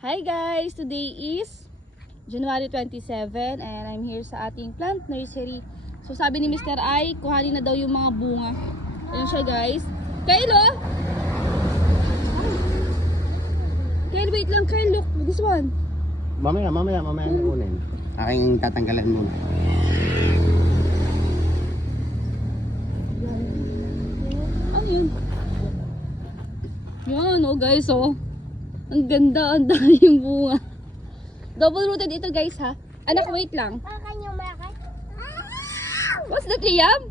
Hi guys! Today is January 27 and I'm here sa ating plant nursery. So sabi ni Mr. I, kuhanin na daw yung mga bunga. Ayan siya guys. Kyle oh! Kyle wait lang Kyle, look this one. Mamaya na kunin. Aking tatanggalan muna. Ano yun? Yan oh guys oh. Ang ganda, ang dami yung bunga. Double rooted ito guys ha. Anak wait lang. What's that Liam?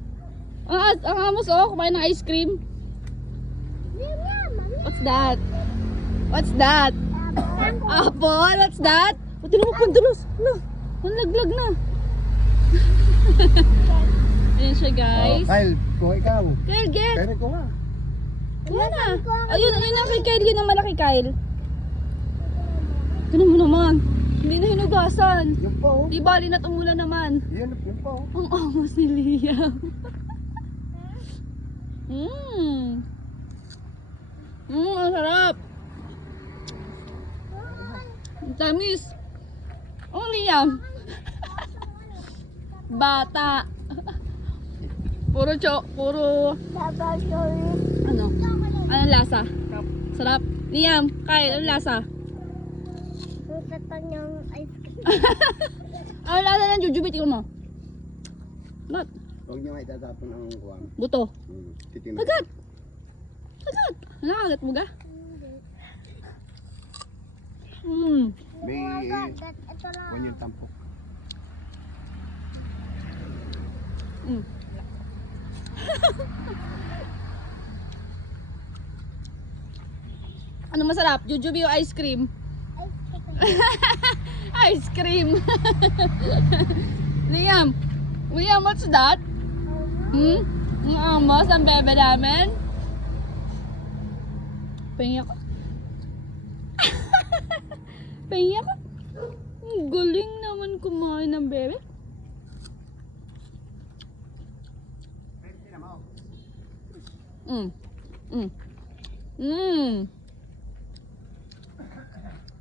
Ang amos oh, kumain ng ice cream. What's that? What's that? Apple? What's that? Pati naman pandulos. No, nalaglag na. Ayan siya guys. Kyle, kung ikaw. Kyle, get. Kyle, ko nga. Wala na. Ayun ang kay Kyle. Yun ang malaki Kyle. Tignan mo naman. Hindi na hinugasan. Yung po. Di bali na tumula naman. Yan po. Ang amos ni Liam. Ang sarap. Ang tamis. Oh, Liam. Bata. Puro ano? Anong lasa? Sarap. Liam, Kyle, anong lasa? Anong lasa ng jujubit mo? Ba't? Huwag niyo nga itatapon ang kuwan. Buto. Titingnan. Agad! Agad! Nakagat mo ga? May kuwan yung tampok. Ano masarap? Jujube o ice cream? Ice cream! Liam, what's that? Ang amos ang bebe namin? Pahinga ko. Pahinga ko. Ang galing naman kumain ng bebe.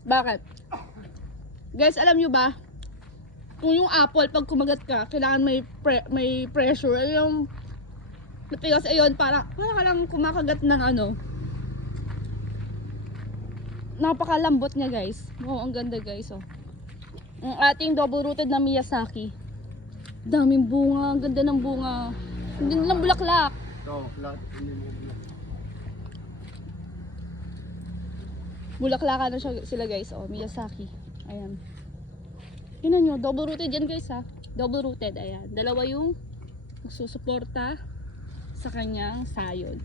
Bakit? Guys, alam nyo ba? Kung yung apple, pag kumagat ka, kailangan may pressure. Yung matigas ayun, para ka lang kumakagat ng ano. Napakalambot niya guys. Oo, ang ganda guys oh. Ang ating double rooted na Miyazaki. Daming bunga, ang ganda ng bunga. Hindi lang bulaklak. So, lahat hindi mo bulak. Bulaklakan na sila guys oh, Miyazaki. Ayan. Tingnan nyo, double rooted yan guys ha. Double rooted, ayan. Dalawa yung nagsusuporta sa kanyang sayod.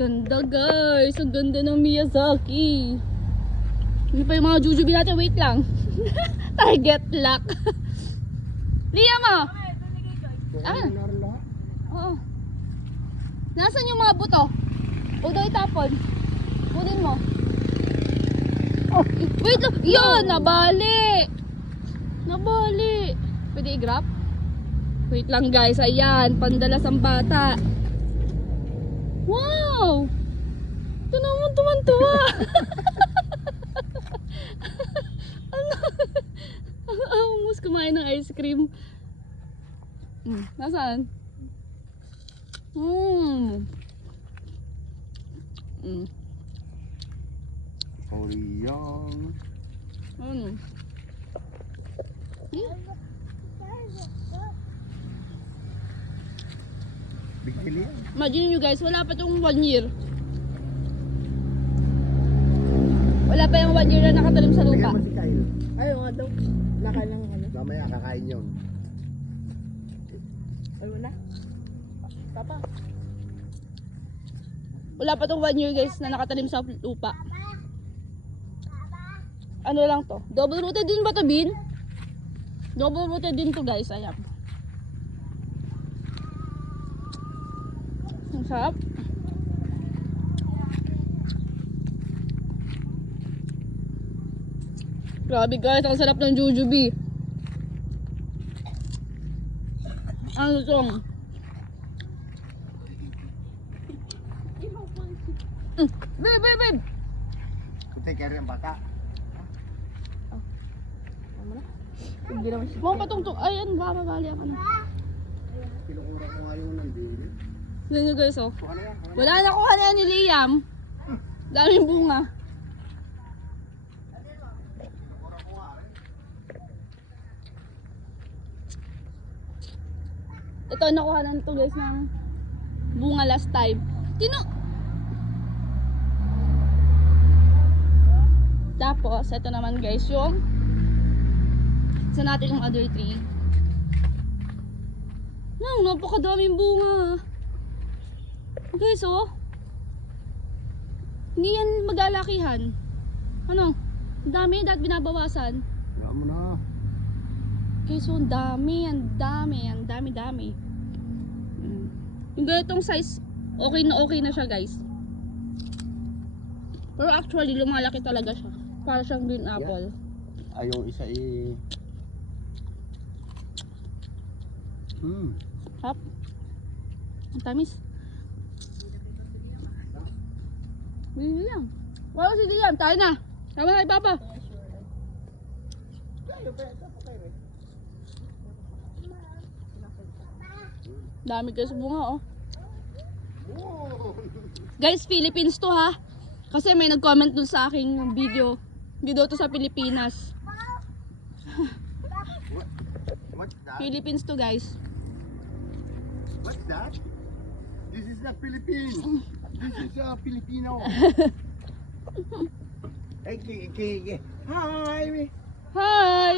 Ganda guys, ang ganda ng Miyazaki. Hindi pa yung mga jujube natin, wait lang. Target lock. Liam mo! Ah. Oo. Nasaan yung mga buto? O daw itapon. Kunin mo. Oh, wait lang. Yan, nabali. Nabali. Pwede i-grab? Wait lang guys, ayan. Pandalas ang bata. Wow! Ito naman tuwan-tuwa. Ano? Ang amos kumain ng ice cream. Nasaan? Korean. Ano? Big deal yan. Imagine nyo guys, wala pa itong 1 year. Wala pa yung 1 year na nakatalim sa lupa. Bigyan mo si Kyle. Ayaw nga daw. Nakalang ano. Mamaya kakain yun. Ayaw na. Papa. Wala pa itong 1 year guys na nakatalim sa lupa. Ano lang to? Double rooted din ba to, Bin? Double rooted din to guys, ayan. Ang sarap. Grabe guys, ang sarap ng jujube. Ano itong? Babe. Take care yung bata. Ano na? Hindi naman siya. Mukhang patungtong. Ayan, bababali ako na. Pinukura ko nga yung nandili. Tignan nyo guys, oh. So ano yan? Wala na kuha na yan ni Liam. Daming bunga. Ito, nakuha na nito guys ng bunga last time. Tapos, ito naman guys yung sa natin yung other tree. Napakadaming bunga. Guys, oh. Hindi yan maglalakihan. Ano? Ang dami, dahil binabawasan. Wala mo na. Guys, so ang dami. Yung ganitong size, okay na siya guys. Pero actually, lumalaki talaga siya. Para siyang green apple. Ay, yung isa Hop. Ang tamis. Bili lang. Wala si Liam, tayo na. Tama na, Papa. Dami guys bunga, oh. Guys, Philippines to ha. Kasi may nag-comment dun sa aking video. Hindi daw to sa Pilipinas. What's that? Philippines to guys. What's that? This is not Philippines. This is Filipino. Hey, hi. Hi!